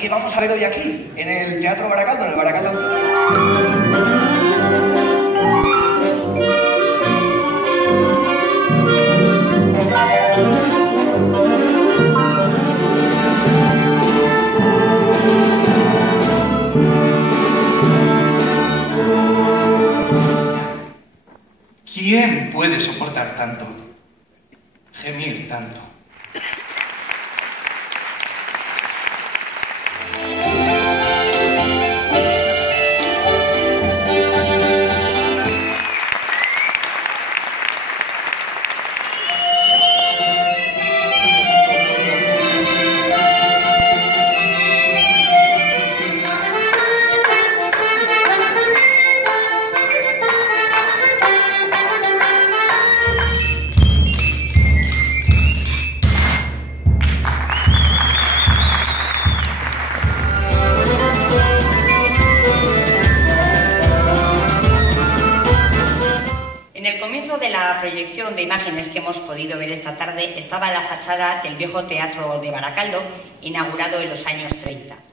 ¿qué vamos a ver hoy aquí, en el Teatro Baracaldo, en el Baracaldo Antiguo? ¿Quién puede soportar tanto? Gemir tanto. En el comienzo de la proyección de imágenes que hemos podido ver esta tarde estaba la fachada del viejo teatro de Baracaldo, inaugurado en los años 30.